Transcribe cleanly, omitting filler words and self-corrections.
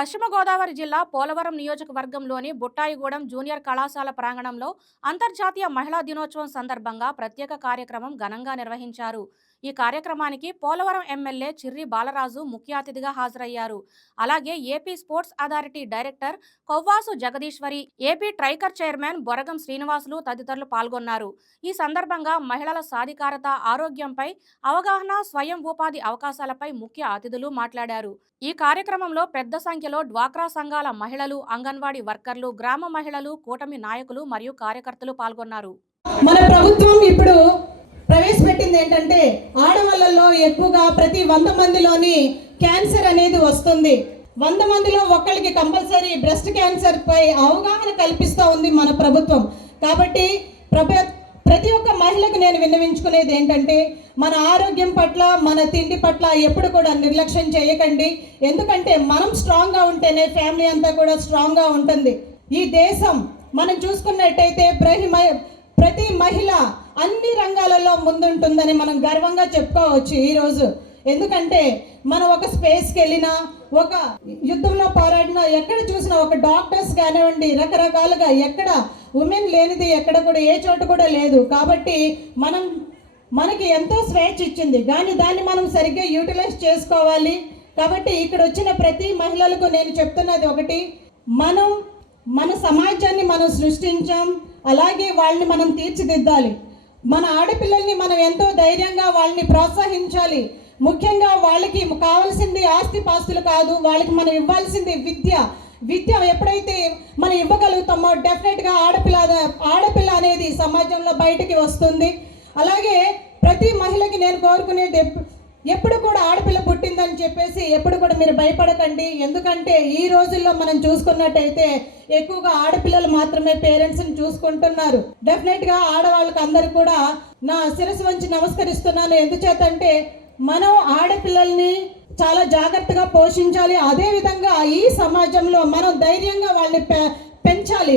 పశ్చిమ గోదావరి జిల్లా పోలవరం నియోజకవర్గంలోని బుట్టాయిగూడెం జూనియర్ కళాశాల ప్రాంగణంలో అంతర్జాతీయ మహిళా దినోత్సవం సందర్భంగా ప్రత్యేక కార్యక్రమం ఘనంగా నిర్వహించారు. ఈ కార్యక్రమానికి పోలవరం ఎమ్మెల్యే చిర్రి బాలరాజు ముఖ్య అతిథిగా హాజరయ్యారు. అలాగే AP sports authority director Kovvasu Jagadeeswari, AP Tricor chairman Boragam Srinivasulu తదితరులు పాల్గొన్నారు. ఈ సందర్భంగా మహిళల సాధికారత, ఆరోగ్యంపై అవగాహన, స్వయం ఉపాధి అవకాశాలపై ముఖ్య అతిథులు మాట్లాడారు. ఈ కార్యక్రమంలో పెద్ద సంఖ్యలో డ్వాక్రా సంఘాల మహిళలు, అంగన్వాడీ వర్కర్లు, గ్రామ మహిళలు, కూటమి నాయకులు మరియు కార్యకర్తలు పాల్గొన్నారు. మన ప్రభుత్వం ఇప్పుడు ప్రవేశపెట్టింది ఏంటంటే ఆడవాళ్ళలో ఎక్కువగా ప్రతి 100 మందిలోని క్యాన్సర్ అనేది వస్తుంది. 100 మందిలో ఒకరికి కంపల్సరీ బ్రెస్ట్ క్యాన్సర్ పై అవగాహన కల్పిస్తూ ఉంది మన ప్రభుత్వం. కాబట్టి ప్రతి ఒక్క మహిళకు నేను విన్నవించుకునేది ఏంటంటే మన ఆరోగ్యం పట్ల, మన తిండి పట్ల ఎప్పుడు కూడా నిర్లక్ష్యం చేయకండి. ఎందుకంటే మనం స్ట్రాంగ్గా ఉంటేనే ఫ్యామిలీ అంతా కూడా స్ట్రాంగ్గా ఉంటుంది. ఈ దేశం మనం చూసుకున్నట్టయితే ప్రతి మహిళ అన్ని రంగాలలో ముందుంటుందని మనం గర్వంగా చెప్పుకోవచ్చు ఈరోజు. ఎందుకంటే మనం ఒక స్పేస్కి వెళ్ళినా, ఒక యుద్ధంలో పోరాడినా, ఎక్కడ చూసినా ఒక డాక్టర్స్ కానివ్వండి, రకరకాలుగా ఎక్కడ ఉమెన్ లేనిది ఎక్కడ కూడా ఏ చోట కూడా లేదు. కాబట్టి మనకి ఎంతో స్వేచ్ఛ ఇచ్చింది, కానీ దాన్ని మనం సరిగ్గా యూటిలైజ్ చేసుకోవాలి. కాబట్టి ఇక్కడ వచ్చిన ప్రతి మహిళలకు నేను చెప్తున్నది ఒకటి, మన సమాజాన్ని మనం సృష్టించాం, అలాగే వాళ్ళని మనం తీర్చిదిద్దాలి. మన ఆడపిల్లల్ని మనం ఎంతో ధైర్యంగా వాళ్ళని ప్రోత్సహించాలి. ముఖ్యంగా వాళ్ళకి కావాల్సింది ఆస్తిపాస్తులు కాదు, వాళ్ళకి మనం ఇవ్వాల్సింది విద్య ఎప్పుడైతే మనం ఇవ్వగలుగుతామో డెఫినెట్గా ఆడపిల్ల అనేది సమాజంలో బయటికి వస్తుంది. అలాగే ప్రతి మహిళకి నేను కోరుకునేది ఎప్పుడు కూడా ఆడపిల్ల పుట్టిందని చెప్పేసి ఎప్పుడు కూడా మీరు భయపడకండి. ఎందుకంటే ఈ రోజుల్లో మనం చూసుకున్నట్టయితే ఎక్కువగా ఆడపిల్లలు మాత్రమే పేరెంట్స్ని చూసుకుంటున్నారు. డెఫినెట్గా ఆడవాళ్ళకి అందరు కూడా నా శిరస్సు వంచి నమస్కరిస్తున్నాను. ఎందుచేతంటే మనం ఆడపిల్లల్ని చాలా జాగ్రత్తగా పోషించాలి. అదేవిధంగా ఈ సమాజంలో మనం ధైర్యంగా వాళ్ళని పెంచాలి.